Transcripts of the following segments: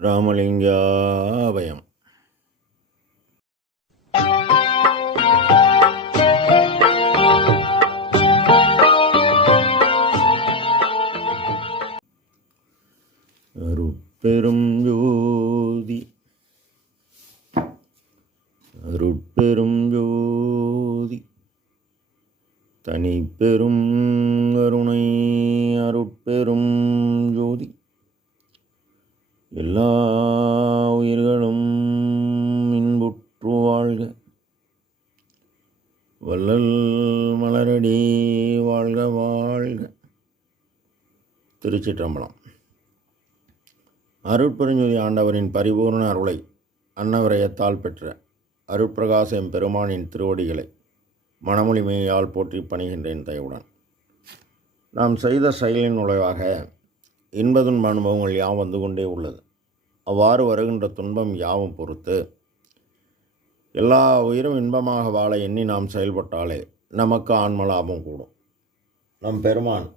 ராமலிங்காபயம். அருட்பெரும் ஜோதி அருட்பெரும் ஜோதி தனிப்பெரும் கருணை அருட்பெரும் ஜோதி எல்லா உயிர்களும் இன்புற்று வாழ்க, வள்ளல் மலரடி வாழ்க வாழ்க. திருச்சிற்றம்பலம். அருட்பெருஞ்சோதி ஆண்டவரின் பரிபூர்ண அருளை அன்னவரையத்தால் பெற்ற அருட்பிரகாச எம்பெருமானின் திருவடிகளை மனமொழிமையால் போற்றி பணிகின்றேன் தயவுடன். நாம் செய்த செயலின் நுழைவாக இன்பதுன்ப அனுபவங்கள் யாவும் வந்து கொண்டே உள்ளது. அவ்வாறு வருகின்ற துன்பம் யாவும் பொறுத்து எல்லா உயிரும் இன்பமாக வாழ எண்ணி நாம் செயல்பட்டாலே நமக்கு ஆன்ம லாபம் கூடும். நம் பெருமான்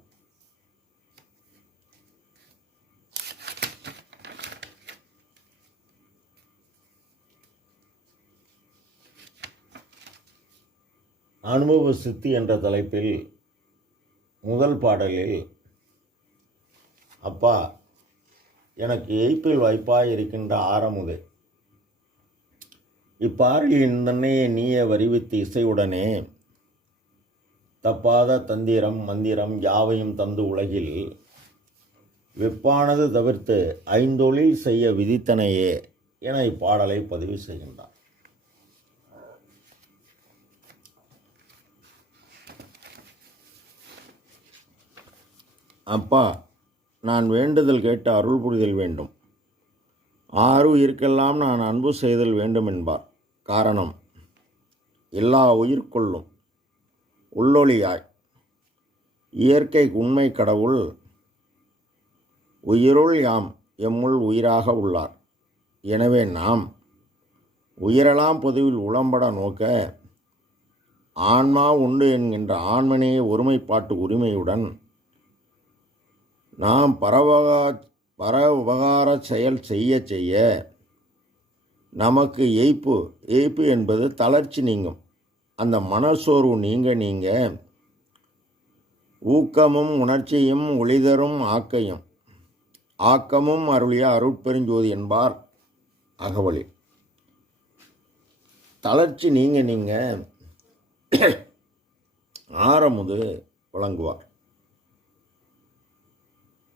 அனுபவ சித்தி என்ற தலைப்பில் முதல் பாடலில், அப்பா எனக்கு எய்ப்பில் வாய்ப்பாய் இருக்கின்ற ஆரமுதே, இப்பாரில் தன்னையே நீயே வரிவித்து இசையுடனே தப்பாத தந்திரம் மந்திரம் யாவையும் தந்து உலகில் வெப்பானது தவிர்த்து ஐந்தொழில் செய்ய விதித்தனையே என இப்பாடலை பதிவு செய்கின்றார். அப்பா, நான் வேண்டுதல் கேட்டு அருள் புரிதல் வேண்டும். ஆறு உயிர்க்கெல்லாம் நான் அன்பு செய்தல் வேண்டும் என்பார். காரணம், எல்லா உயிர்கொள்ளும் உள்ளொளியாய் இயற்கை உண்மை கடவுள் உயிருள் யாம் எம்முள் உயிராக உள்ளார். எனவே நாம் உயிரெல்லாம் பொதுவில் உளம்பட நோக்க ஆன்மா உண்டு என்கின்ற ஆன்மனே ஒருமைப்பாட்டு உரிமையுடன் நாம் பர உபகார செயல் செய்ய செய்ய நமக்கு எய்ப்பு என்பது தளர்ச்சி நீங்கும். அந்த மனசோர்வு நீங்க ஊக்கமும் உணர்ச்சியும் ஒளிதரும் ஆக்கமும் அருளிய அருட்பெருஞ்சோதி என்பார் அகவலில். தளர்ச்சி நீங்க ஆரமுது வழங்குவார்.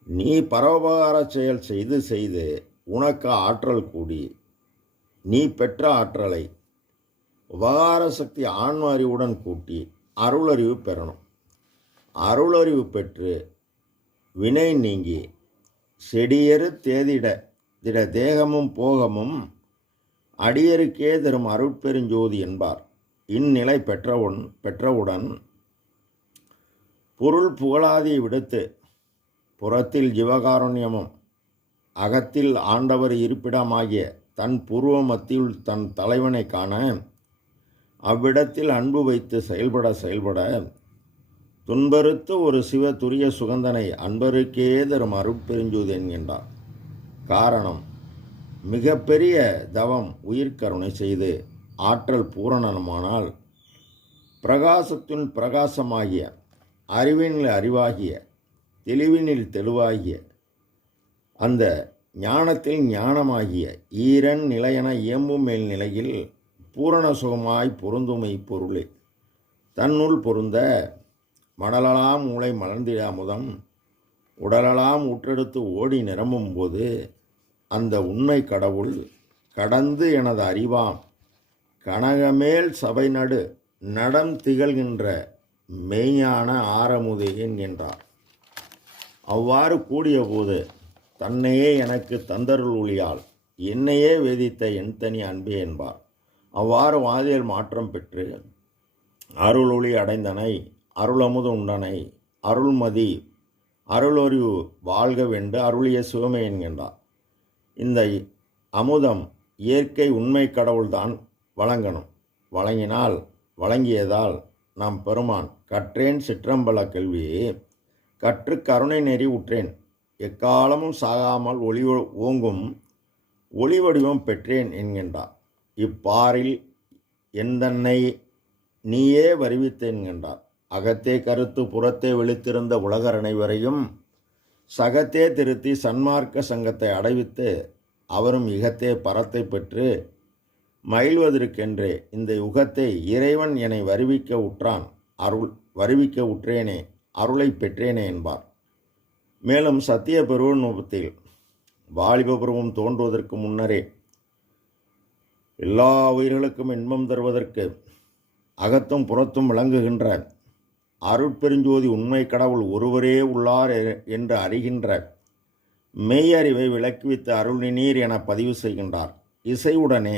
நீ பரோபகார செயல் செய்து உனக்கு ஆற்றல் கூடி நீ பெற்ற ஆற்றலை உபகார சக்தி ஆன்ம அறிவுடன் கூட்டி அருளறிவு பெறணும். அருளறிவு பெற்று வினை நீங்கி செடியறு திட தேகமும் போகமும் அடியருக்கே தரும் அருட்பெருஞ்சோதி என்பார். இந்நிலை பெற்றவுடன் பொருள் புகழாதியை விடுத்து புறத்தில் ஜீவகாருண்யமும் அகத்தில் ஆண்டவர் இருப்பிடமாகிய தன் பூர்வ மத்தியில் தன் தலைவனை காண அவ்விடத்தில் அன்பு வைத்து செயல்பட துன்பறுத்து ஒரு சிவ துரிய சுகந்தனை அன்பருக்கே தரும் அருட்பெருஞ்சோதி என்கின்றார். காரணம், மிகப்பெரிய தவம் உயிர்கருணை செய்து ஆற்றல் பூரணமானால் பிரகாசத்தின் பிரகாசமாகிய அறிவினில் அறிவாகிய தெளிவினில் தெளிவாகிய அந்த ஞானத்தில் ஞானமாகிய ஈரன் நிலையென இயம்பும் மேல் நிலையில் பூரண சுகமாய் பொருந்துமை பொருளே தன்னுள் பொருந்த மடலலாம் மூளை மலர்ந்திட அமுதம் உடலலாம் ஊற்றெடுத்து ஓடி நிரம்பும் போது அந்த உண்மை கடவுள் கடந்து எனது அறிவாம் கனகமேல் சபை நடம் திகழ்கின்ற மெய்ஞான ஆரமுதே என்கின்றார். அவ்வாறு கூடிய போது தன்னையே எனக்கு தந்தருள் ஒளியால் என்னையே வேதித்த என் தனி அன்பே என்பார். அவ்வாறு வாதியில் மாற்றம் பெற்று அருளொளி அடைந்தனை அருளமுது உண்டனை அருள்மதி அருளொறிவு வாழ்க வென்று அருளிய சிவமே என்கின்றார். இந்த அமுதம் இயற்கை உண்மை கடவுள்தான் வழங்கணும். வழங்கியதால் நாம் பெருமான் கற்றேன் சிற்றம்பல கல்வியே கற்று கருணை நெறி உற்றேன் எக்காலமும் சாகாமல் ஒளி ஓங்கும் ஒளி வடிவம் பெற்றேன் என்கின்றார். இப்பாரில் எந்தன்னை நீயே வருவித்தேன் என்கின்றார். அகத்தே கருத்து புறத்தே விழித்திருந்த உலகர் அனைவரையும் சகத்தே திருத்தி சன்மார்க்க சங்கத்தை அடைவித்து அவரும் இகத்தே பரத்தை பெற்று மகிழ்வதற்கென்றே இந்த யுகத்தை இறைவன் என்னை வருவிக்க உற்றேனே அருளை பெற்றேனே என்பார். மேலும் சத்திய பெருநூபத்தில் வாலிப பருவம் தோன்றுவதற்கு முன்னரே எல்லா உயிர்களுக்கும் இன்பம் தருவதற்கு அகத்தும் புறத்தும் விளங்குகின்ற அருட்பெருஞ்சோதி உண்மை கடவுள் ஒருவரே உள்ளார் என்று அறிகின்ற மெய்யறிவை விளக்குவித்து அருளினீர் என பதிவு செய்கின்றார். இசையுடனே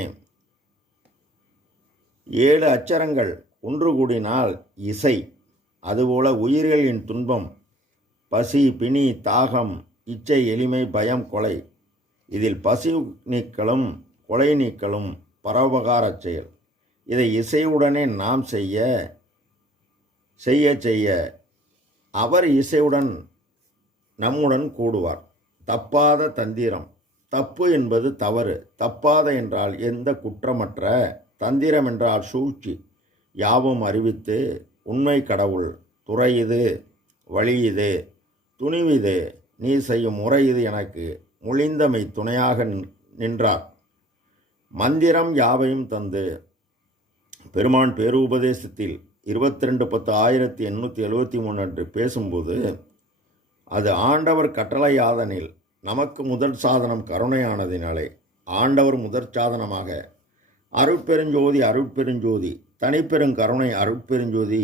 7 அச்சரங்கள் ஒன்று கூடினால் இசை. அதுபோல உயிர்களின் துன்பம், பசி, பிணி, தாகம், இச்சை, எளிமை, பயம், கொலை, இதில் பசி நீக்கலும் கொலை நீக்கலும் பரோபகாரச் செயல். இதை இசையுடனே நாம் செய்ய அவர் இசையுடன் நம்முடன் கூடுவார். தப்பாத தந்திரம். தப்பு என்பது தவறு. தப்பாத என்றால் எந்த குற்றமற்ற, தந்திரம் என்றால் சூழ்ச்சி. யாவும் அறிவித்து உண்மை கடவுள் துறை இது, வழி இது, துணிவிது, நீ செய்யும் முறை இது எனக்கு முழிந்தமை துணையாக நின்றார். மந்திரம் யாவையும் தந்து பெருமான் பேருபதேசத்தில் 22/10/1873 அன்று பேசும்போது, அது ஆண்டவர் கட்டளையாதனில் நமக்கு முதற் சாதனம் கருணையானதினாலே ஆண்டவர் முதற் சாதனமாக அருட்பெருஞ்சோதி அருட்பெருஞ்சோதி தனிப்பெருங்கருணை அருட்பெருஞ்சோதி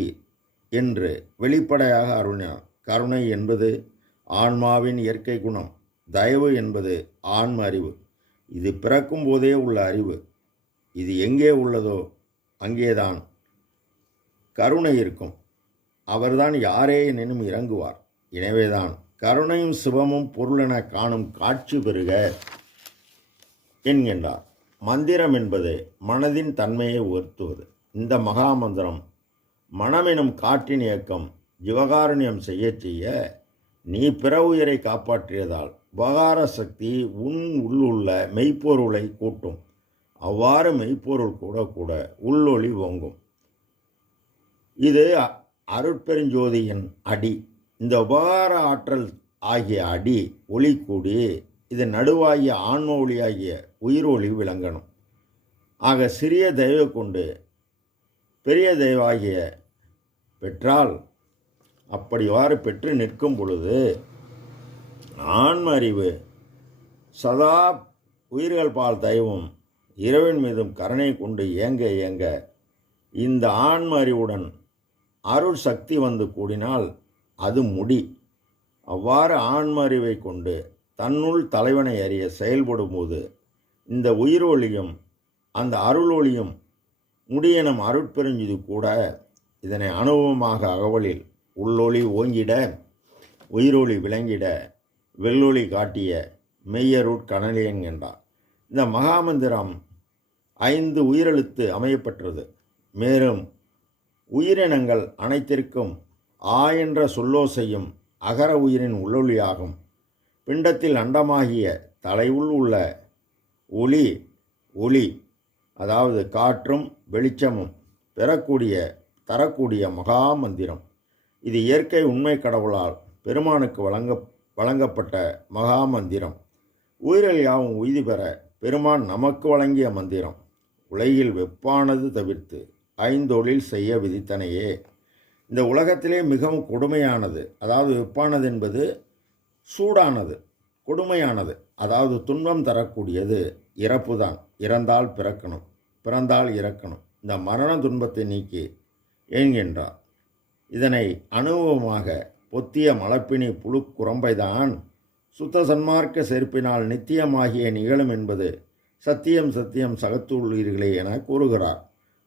என்று வெளிப்படையாக அருளினார். கருணை என்பது ஆன்மாவின் இயற்கை குணம். தயவு என்பது ஆன்ம அறிவு. இது பிறக்கும் போதே உள்ள அறிவு. இது எங்கே உள்ளதோ அங்கேதான் கருணை இருக்கும். அவர்தான் யாரே எனினும் இறங்குவார். எனவேதான் கருணையும் சிவமும் பொருளென காணும் காட்சி பெறுக என்கின்றார். மந்திரம் என்பது மனதின் தன்மையை உயர்த்துவது. இந்த மகா மந்திரம் மனமெனும் காற்றின் இயக்கம் ஜீவகாருண்யம் செய்ய நீ பிற உயிரை காப்பாற்றியதால் உபகார சக்தி உள்ளுள்ள மெய்ப்பொருளை கூட்டும். அவ்வாறு மெய்ப்பொருள் கூட உள்ளொளி ஓங்கும். இது அருட்பெருஞ்சோதியின் அடி. இந்த உபகார ஆற்றல் ஆகிய அடி ஒளி கூடி இது நடுவாகிய ஆன்ம ஒளியாகிய உயிர் ஒளி விளங்கணும். ஆக சிறிய தெய்வ கொண்டு பெரிய தெய்வாகிய பெற்றால் அப்படிவாறு பெற்று நிற்கும் பொழுது ஆன்ம அறிவு சதா உயிர்கள் பால் தெய்வம் இறைவன் மீதும் கருணை கொண்டு இயங்க இந்த ஆன்ம அறிவுடன் அருள் சக்தி வந்து கூடினால் அது முடி. அவ்வாறு ஆன்ம அறிவை கொண்டு தன்னுள் தலைவனை அறிய செயல்படும் போது இந்த உயிர் ஒளியும் அந்த அருள் ஒளியும் முடியெனும் அருட்பெருஞ்சுது கூட இதனை அனுபவமாக அகவலில் உள்ளொளி ஓங்கிட உயிரொளி விளங்கிட வெள்ளொளி காட்டிய மெய்யருட் கனலே என்கின்றார். இந்த மகாமந்திரம் 5 உயிரெழுத்து அமையப்பெற்றது. மேலும் உயிரினங்கள் அனைத்திற்கும் என்ற சொல்லோசையும் அகர உயிரின் உள்ளொளியாகும். பிண்டத்தில் அண்டமாகிய தலையுள் உள்ள ஒளி அதாவது காற்றும் வெளிச்சமும் தரக்கூடிய மகா மந்திரம். இது இயற்கை உண்மை கடவுளால் பெருமானுக்கு வழங்கப்பட்ட மகா மந்திரம். உயிர்கள் யாவும் உய்தி பெற பெருமான் நமக்கு வழங்கிய மந்திரம். உலகில் வெப்பானது தவிர்த்து 5 தொழில் செய்ய விதித்தனையே. இந்த உலகத்திலே மிகவும் கொடுமையானது, அதாவது வெப்பானது என்பது சூடானது, கொடுமையானது, அதாவது துன்பம் தரக்கூடியது இறப்பு தான். இறந்தால் பிறக்கணும், பிறந்தால் இறக்கணும். இந்த மரண துன்பத்தை நீக்கி என்கின்றார். இதனை அனுபவமாக பொத்திய மலப்பினி புழு குரம்பைதான் சுத்த சன்மார்க்க செருப்பினால் நித்தியமாகிய நிகழும் என்பது சத்தியம் சகத்துள்ளீர்களே என கூறுகிறார்.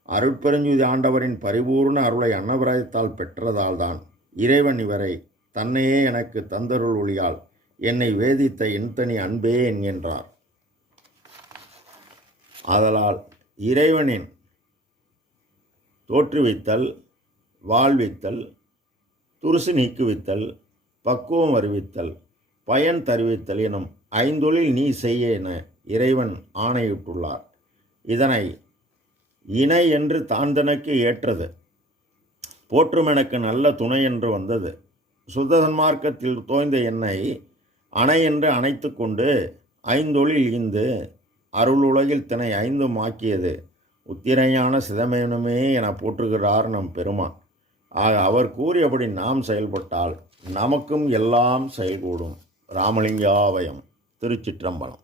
அருட்பெருஞ்சுதி ஆண்டவரின் பரிபூர்ண அருளை அன்னபிராயத்தால் பெற்றதால் தான் இறைவன் இவரை தன்னையே எனக்கு தந்தருள் ஒளியால் என்னை வேதித்த என்தனி அன்பே என்கின்றார். ஆதலால் இறைவனின் தோற்றுவித்தல், வாழ்வித்தல், துருசு நீக்குவித்தல், பக்குவம் அறிவித்தல், பயன் தருவித்தல் எனும் 5 தொழில் நீ செய்ய என இறைவன் ஆணையிட்டுள்ளார். இதனை இணை என்று தான் தனக்கு ஏற்றது, போற்றும் எனக்கு நல்ல துணை என்று வந்தது. சுத்த சன்மார்க்கத்தில் தோய்ந்த என்னை அணை என்று அணைத்து கொண்டு ஐந்தொழில் ஈந்து அருளுலகில் தினை ஐந்தும் ஆக்கியது உத்திரையான சிதமேனுமே என போற்றுகிறார் நம் பெருமான். ஆக அவர் கூறியபடி நாம் செயல்பட்டால் நமக்கும் எல்லாம் செயல்கூடும். ராமலிங்காவயம். திருச்சிற்றம்பலம்.